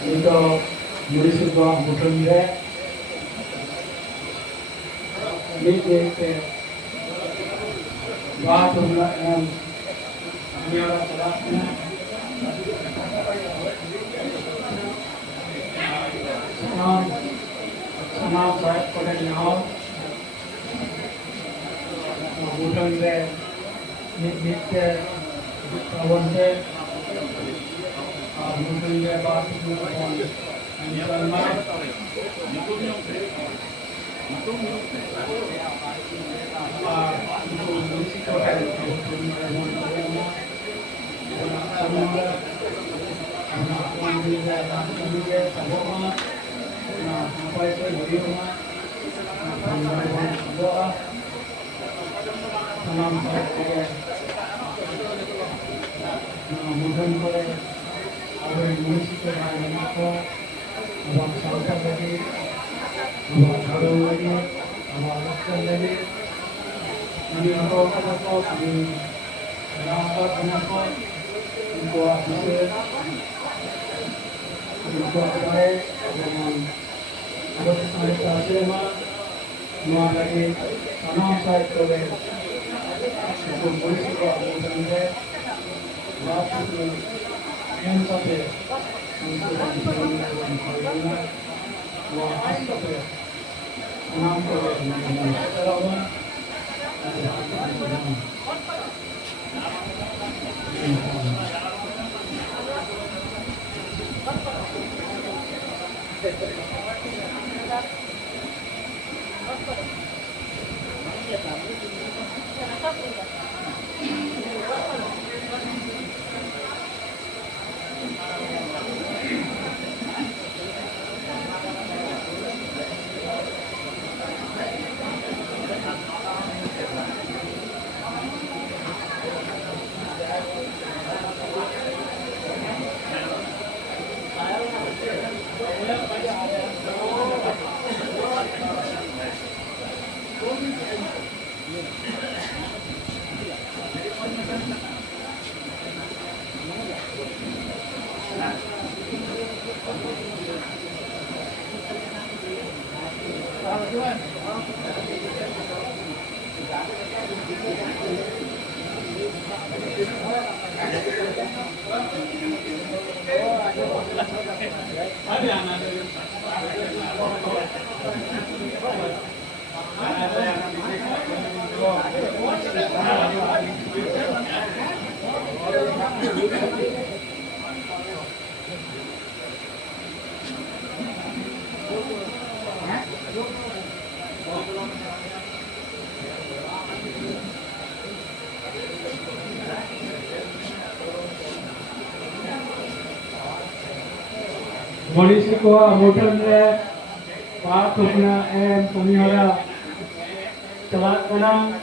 Itu municipal mutunde ini ke bahagia yang biara terapnya senang senang saya pada nyawal mutunde ini ke kawan ke mutunde bahagia abang sangka lagi, abang kalau lagi, abang lakukan lagi, ini apa, ini kenapa, untuk hasil, untuk baik, dengan ada hasil mah lagi, tanam saya boleh, untuk polisi kok bukan deh, waktu yang sampai polisi kuah mutunde Pak Tukna Pemihara telah menang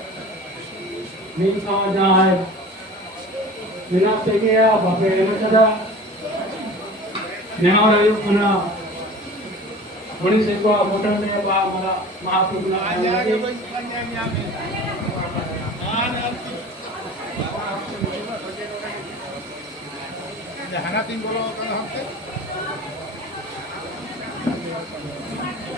minta jahit minat sekia bapak macada yang orang itu kena polisi kuah mutunde Pak Tukna Hanatin bolo kalau